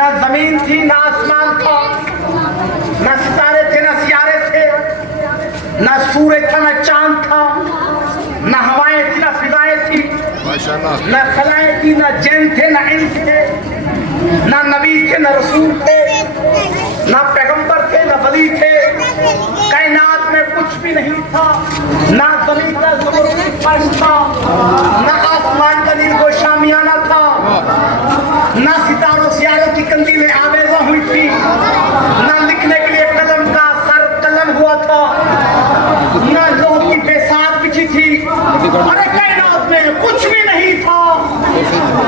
ना जमीन थी ना आसमान था, ना सितारे थे ना सियारे थे, ना सूरज था ना चांद था, ना हवाएं थी ना फिजाएं थी, ना खलाएं थी ना जिन थे ना इंस थे, ना नबी थे ना रसूल थे, ना पैगंबर थे ना वली थे। कायनात में कुछ भी नहीं था, ना जमीन का ज़बरदस्ती फर्श था, ना आसमान का नीलगोश शामियाना था, ना सितारों सियारों की कंदीलें आवेज़ा हुई थी, ना लिखने के लिए कलम का सर कलम हुआ था, ना लोह की बेसात बिछी थी। अरे कायनात में कुछ भी नहीं था,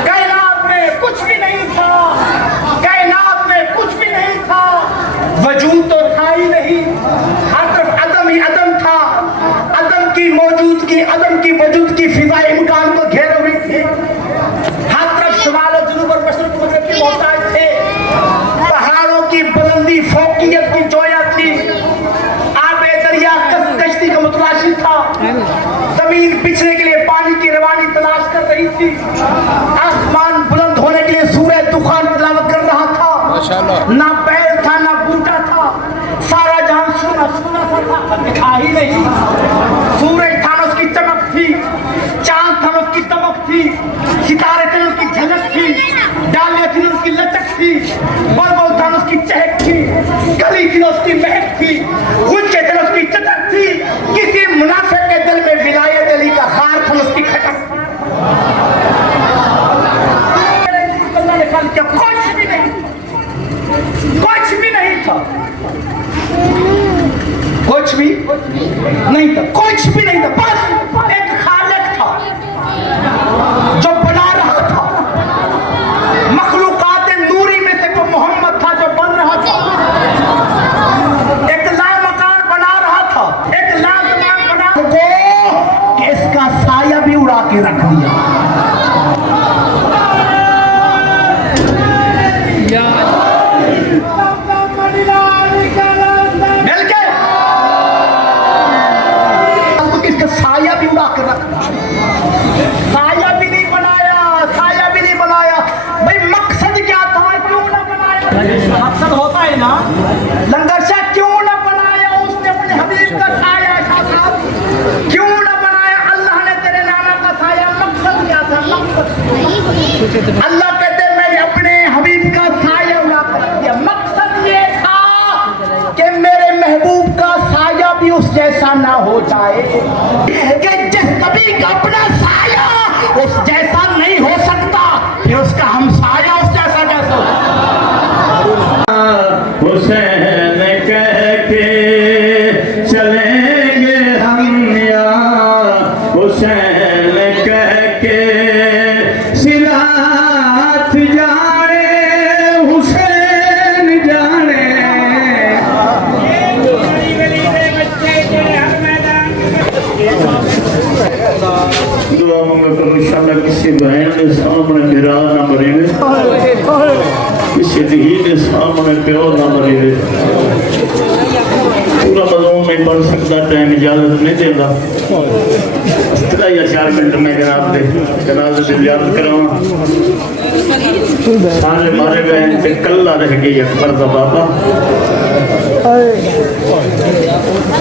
कायनात में कुछ भी नहीं था, कायनात में कुछ भी नहीं था। वजूद तो था ही नहीं, हर तरफ अदम ही अदम था। अदम की मौजूदगी, अदम की वजूद की फिजाए इम्कान को घेरे हुई थी। हर तरफ शुमाल और जुनूब और मशरिक मगरिब की मोहताज थे। पहाड़ों की बुलंदी फौकियत की जोया थी। आबे दरिया कश्ती का मुतलाशी था। जमीन बिछने के लिए पानी की रवानी तलाश कर रही थी। आसमान बुलंद होने के लिए सूरज दुखान तिलावत कर रहा था। ना बैल था ना बूटा था, सारा जहां सूना सूना सा था, दिखा ही नहीं। सूरज था ना उसकी चमक थी, चांद था ना उसकी दमक थी, सितारे थे उसकी झलक थी, डालियां थी उसकी लचक थी, बलबल था उसकी चहक थी, कली थी उसकी महक थी, गुंजे थे उसकी चटक थी। किसी मुनाफिक के दिल में विलायत अली का खार था उसकी खटक। कुछ भी नहीं था, कुछ भी नहीं था, कुछ भी नहीं था। बस एक खालिक था जो बना रहा था। मखलूकात नूरी में से कोई मोहम्मद था जो बन रहा था। एक लामकान बना रहा था, एक लाजमान बना को कि इसका साया भी उड़ा के रख दिया। साया भी उड़ा कर रखा, साया भी नहीं बनाया, साया भी नहीं बनाया। भाई मकसद क्या था, क्यों ना बनाया? मकसद होता है ना, लंगर शाह क्यों ना बनाया उसने अपने हबीब का साया? शाह साहब क्यों ना बनाया अल्लाह ने तेरे नाना का साया? मकसद क्या था? मकसद अल्लाह कहते मैंने अपने हबीब का साया उड़ा कर दिया। मकसद ये था कि मेरे महबूब का साया भी उस जैसा ना हो जाए कि जिस नबी का अपना साया उस जैसा नहीं हो सकता, फिर उसका हम साया उस जैसा कैसे हो? हुसैन कह के चलेंगे हम यहाँ, हुसैन कह के सिरात जाने, हुसैन जाने। दुआ मंगा करो इंशाअल्लाह किसी बहन के सामने मेरा ना मरेंगे, किसी धी के सामने प्यो ना मरेंगे। पूरा मजमून नहीं पढ़ सकता, टाइम इजाजत नहीं देता। 3 या 4 मिनट में जनाब दे जनाजे से याद करावा। सारे मारे गए ते कल्ला रह गई अकबर दा बाबा।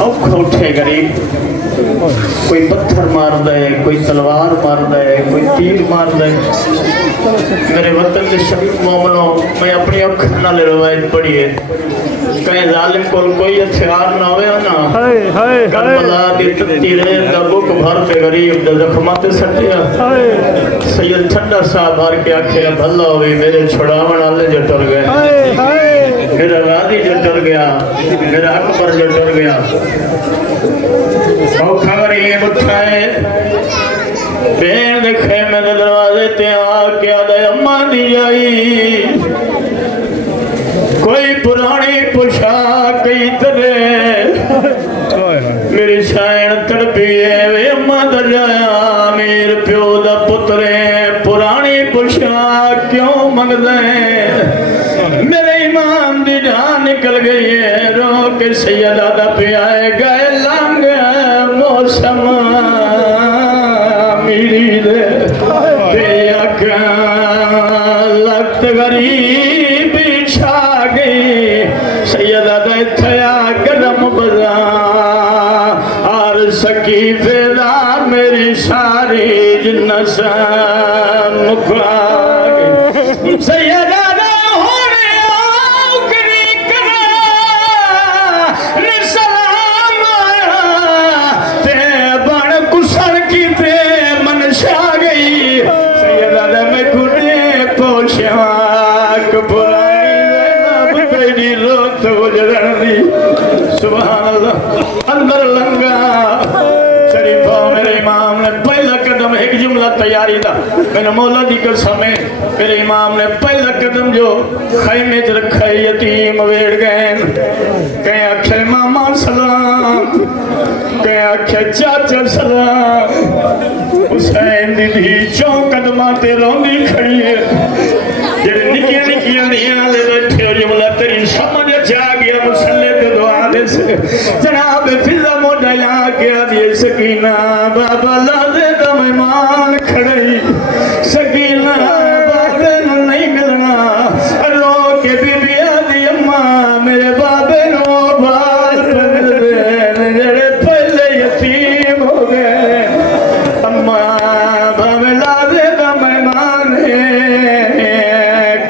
औखा उठे गरीब, कोई पत्थर मार दे, कोई तलवार मार दे, कोई तीर मार दे। मेरे वतन के शरीफ मोमनो, मैं अपनी अख नाल रवायत पढ़ी है। कहीं जालिम को कोई हथियार ना होवे ना, करबला दी तत्ती रेत दा बुक भर के गरीब दे जख्मां ते सटिया। सैयद ठंडा साहब भर के आखे भला होवे मेरे छुड़ावन वाले जो टुर गए, मेरा गादी जो टुर गया, मेरा अकबर जो टुर गया। खबर ये उठाए पेड़ देखे मेरे दरवाजे ते आके आदे अम्मा दी आई, कोई पुरानी पोशाक इतने मेरी शायन तड़पी है वे अम्मा दरिया मेरे प्यो दा पुत्रे पुरानी पोशाक क्यों मंगदे? मेरे इमाम दी जान निकल गई है, रो के सैयदा दा पिया गए लंग मौसम मेरी दे लत गरीबी थया गरम बजा और सकी फेरा मेरी सारी जिन्नस मुखा सैयदा अंदर लंगा शरीफा मेरे इमाम ने पहला कदम एक जुमला तैयारी था मेरे मौला दी कसम है मेरे इमाम ने पहला कदम जो खैमे च रखा यतीम वेड़ गए कहीं आखे मामा सलाम कहीं आखे चाचा सलाम हुसैन दीदी चौ कदमा ते रोंदी खड़ी है जेड़े निकिया निकिया दियां ले बैठे हो जुमला तेरी समझ आ गया मुसल्ले ते दुआ दे जनाब फिजा मोड़ा ला के दिए सकीना बाबा लादे दा मेहमान खड़े सकीना बाबे नु नहीं मिलना रो के बीबिया दी अम्मा मेरे बाबे नु बात मिल दे जेड़े पहले यतीम हो गए अम्मा बाबे लादे दा मेहमान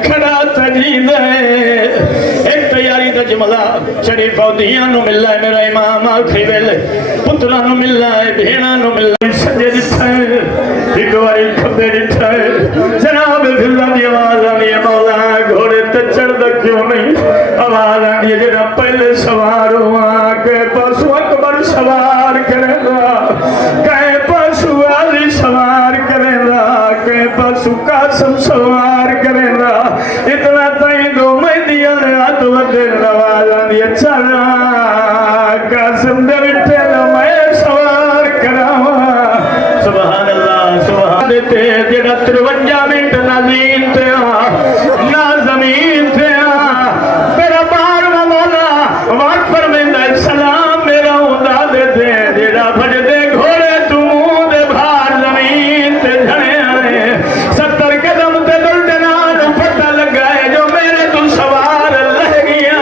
खड़ा तजीद एक तैयारी दा जुमला शरीफा धियां नु मिलना है मेरा इमाम आखिरी वेले पुत्रा नु मिलना है भेणा नु मिलना है सजे दिता है एक बारी खबे दिता है जनाब फिल्ला दी आवाज आनी है मौला घोड़े ते चढ़दा क्यों नहीं आवाज आनी है जेड़ा पहले सवार हुआ के पशु अकबर सवार करेगा कहे पशु अली सवार करेगा के पशु कासम सवार करेगा इतना तई दो मैदिया ने हाथ वदे आवाज आनी है चला कासम दे बिठे मैं सवार करावा सुभान अल्लाह सुभान देते जेड़ा 53 मिनट नाज़ीन थे ना जमीन थे मेरा बार मौला वाक पर में सलाम मेरा उदा दे दे जेड़ा भजदे घोड़े तू मुंह दे भार जमीन ते झणे आए 70 कदम ते दुलते नाल पता लगा है जो मेरे तू सवार लह गया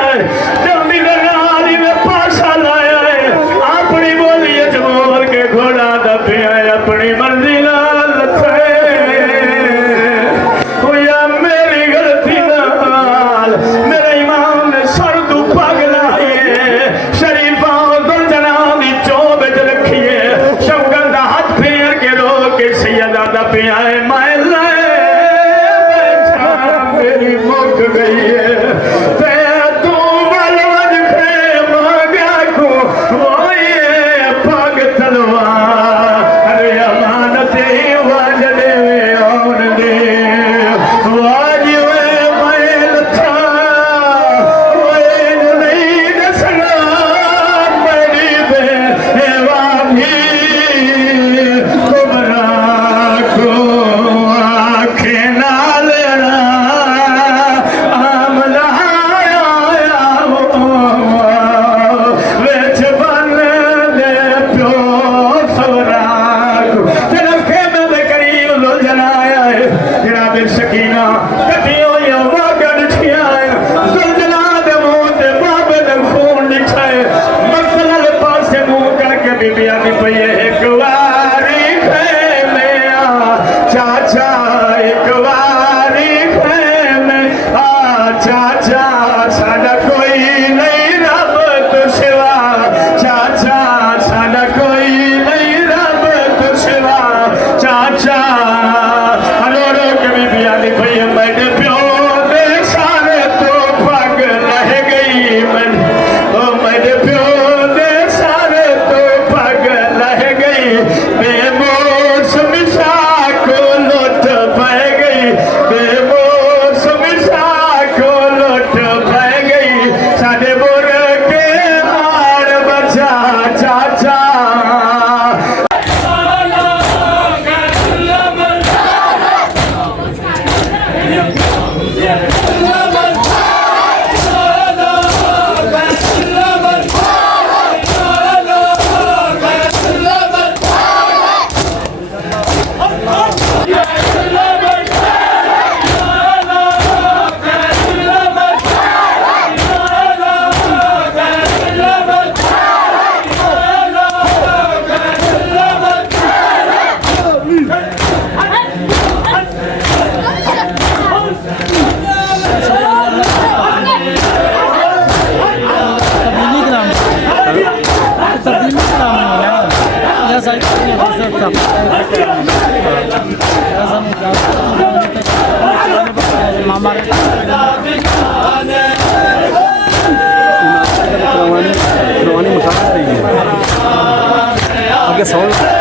जल्दी नाल में पासा लाया है अपनी बोली अजमोल के घोड़ा दबिया अपनी मर्जी नाल या मेरी गलती नाल मेरे इमाम ने सर तू पग लाए शरीफा दुलजना दी चोब च रखिए शौकत दा हाथ फेर के रो के सैयदा दा पिया मैं ले बैठा मेरी मुक गई है ते तू बलवज खे मांगा को ओए पग तलवार अरे अमानत he was they on they was way मैल था ओए नहीं दसना मेरी बेवा भी कुबरा को आखे नाल आमला आया विच बन दे प्यो सवराग तेरा खेमे दे करीब दुल्हन आया है जनाब सकीना कटी हुई वागड़ छिया है दुल्हना दे मुंह ते बाबे दे खून लिखा है मकलल पासे मुंह करके बीबिया की पई है एक वारी खेमे आ चाचा एक वारी खेमे आ चाचा साडा कोई नहीं रब तो सिवा चाचा साडा कोई नहीं रब तो सिवा चाचा हलो रो के बीबिया दी भई मेरे प्यो दे सारे तो पग रह गई मन ओ मेरे प्यो दे सारे तो पग रह गई मैं मोस मिसा को लौट आगे साउंड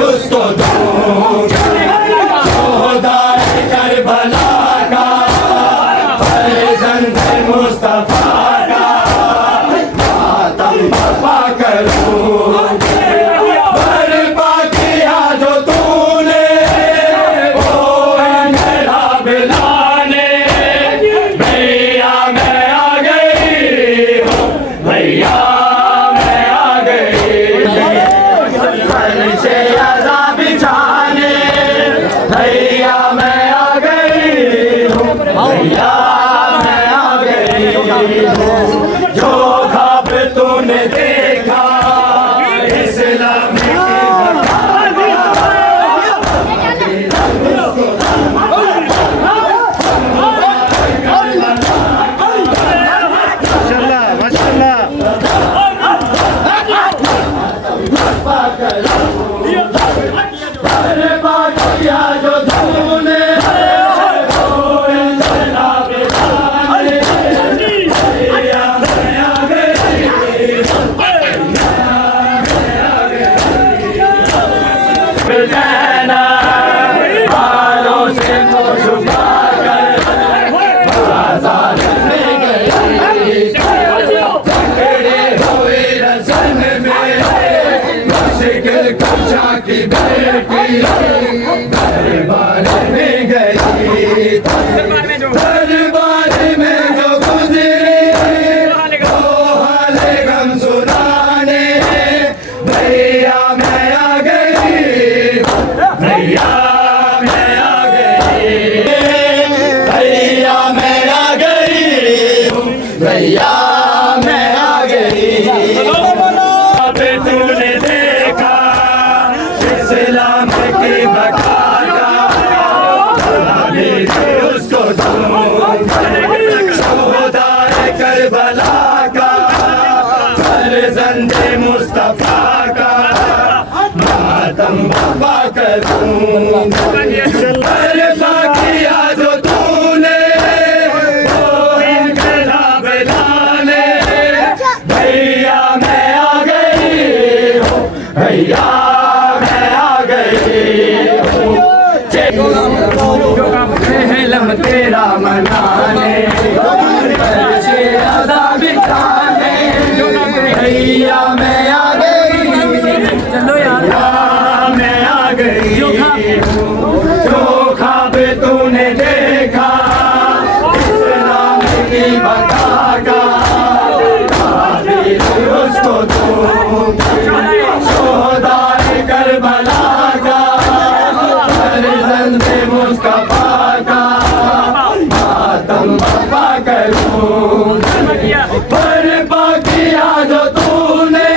Rusco बिलैना बालों से मुँह छुपा कर बाजार में गई झगड़े हुए रसन में मुश्किल कुशा की बेटी दरबार में गई दरबार में जो गुजरी वो हाल गम सुनाने भैया मैं आ गई भैया मैं आ गई भैया मैं आ गई भैया मैं आ गई अब तूने देखा इस्लाम की बकाया उसको शोहदार करबला का फर्जंदे मुस्तफा का मातम बाबा करूं बर्पा किया जो तूने वो इनकलाब लाने भैया मैं आ गई हूँ भैया मैं आ गई हूँ लम तेरा मनाने अदा बिठाने भैया मैं आ गई चलो यार मैं आ गई जो ख्वाब तूने देखा इस्लाम की बका का उसको तू शोहदार करबला का फर्जंदे मुस्तफा का मातम बाबा करूं बर्पा किया जो तूने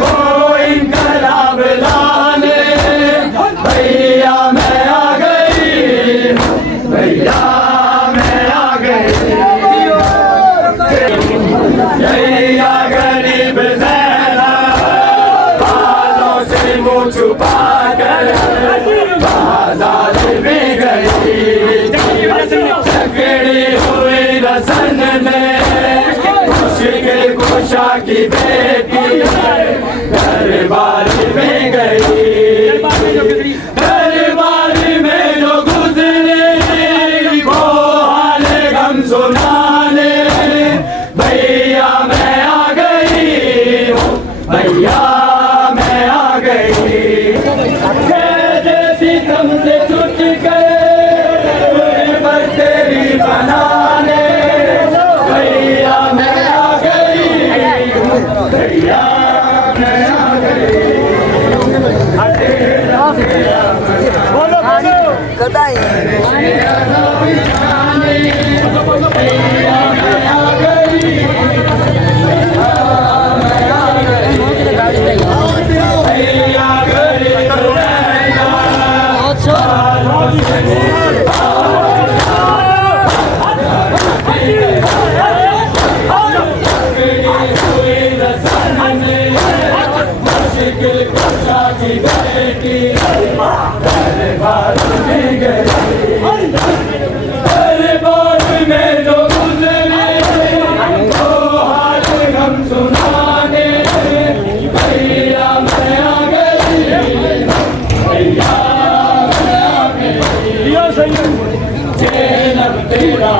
वो इनकलाब लाने भैया मैं आ गई भैया मैं आ गई भैया गरीब ज़ैना बालों से मुँह छुपा कर बाजार में गई झगड़ी हुई रसन में मुश्किल कुशा की बेटी दरबार में गई दरबार में जो गुजरी वो हाल गम सुनाने भैया मैं आ गई हूँ भैया मैं आ गई जैसी तुमसे छूट गए पर तेरी बनाने भैया मैं आ गई भैया मैं आ गई बोलो बोलो कदाई भैया मैं आ गई भैया गरीब मुश्किल कुशा की बेटी दरबार में गई दरबार में जो गुजरे वो हाल गम सुनाने भैया मैं आ गई भैया मैं आ गई जेलब तेरा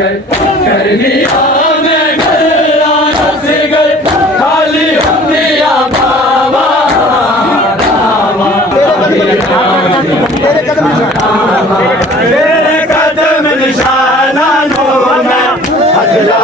करनिया में गल्ला रस गए खाली दिया बाबा तेरे कदम निशाना लो मैं हजला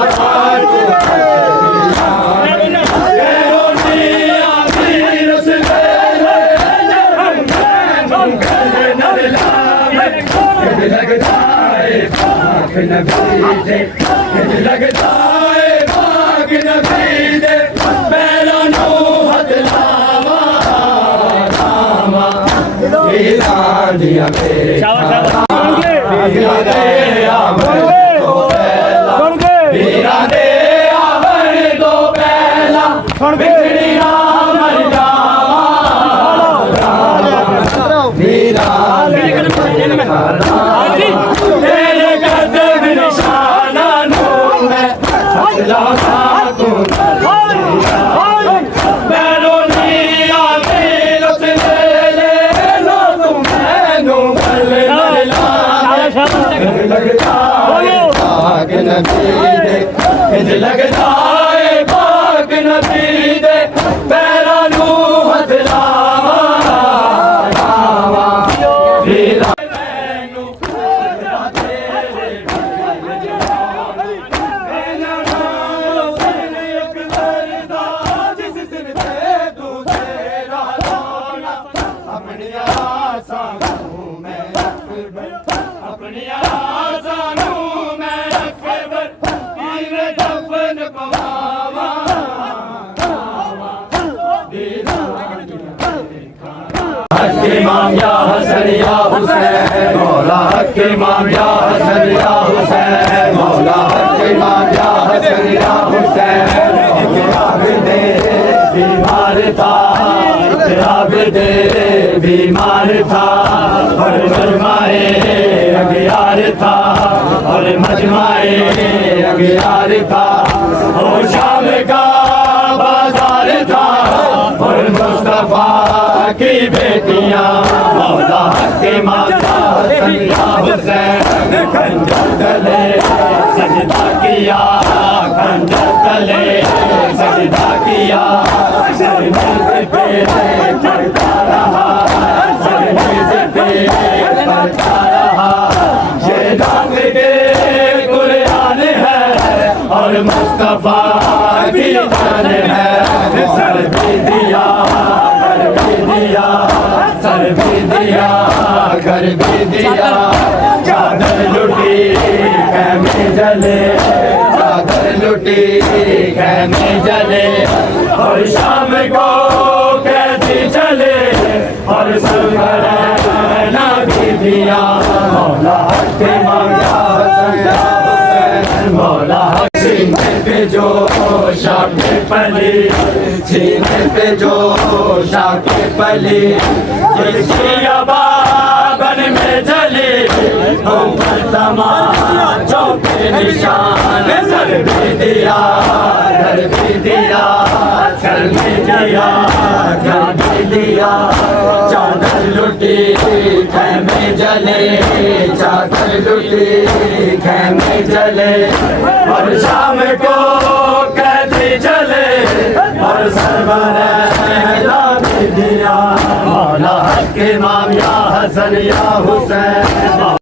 लगता है पाक नबी दे लगता है पाक नबी दे पैरों नू हथ लावा रामा वीरां दिया मेरे वीरां दे आवन तो पहला वीरां दे आवन तो पहला बिगड़ी ना मर जावा तेरे कदम निशाना नू मैं लासा तू मैनू नहीं आवे लुट ले लो तू मैनू गले लगता है पाक नबी दे इंज लगता है पाक नबी दे पैरां नू हथ लावा रावा वीरा इमाम या हसन या हुसैन मौला हक इमाम या हसन या हुसैन मौला हक इमाम या हसन या हुसैन आबिदे बीमार था आबिदे बीमार था और मजमाए अगियार था और मजमाए अगियार था और शाम का बाजार था और मुस्तफा की बेटियां मौला के माता सैयदा हुसैन खंजर तले सजदा किया खंजर तले सजदा किया सरमेज़ पे पढ़ता रहा सरमेज़ पे पढ़ता रहा ये नाम के कुरान है और मुस्तफा की जान है सर भी दिया सर भी दिया घर भी दिया चादर लुटी खेमे जले चादर लुटी खेमे जले और शाम को कैदी चले और सरवरना भी दिया मौला हक मांगा मौला सीने पे जो शाके पली सीने पे जो शाके पली जिसकी बागन में जली ऊपर तमाचों के निशान सर भी दिया घर भी दिया सर भी दिया घर भी दिया चादर लुटी खेमे जले चादर लुटी खेमे जले और शाम को कैदी चले और सरवरना भी दिया मौला हक इमाम या हसन या हुसैन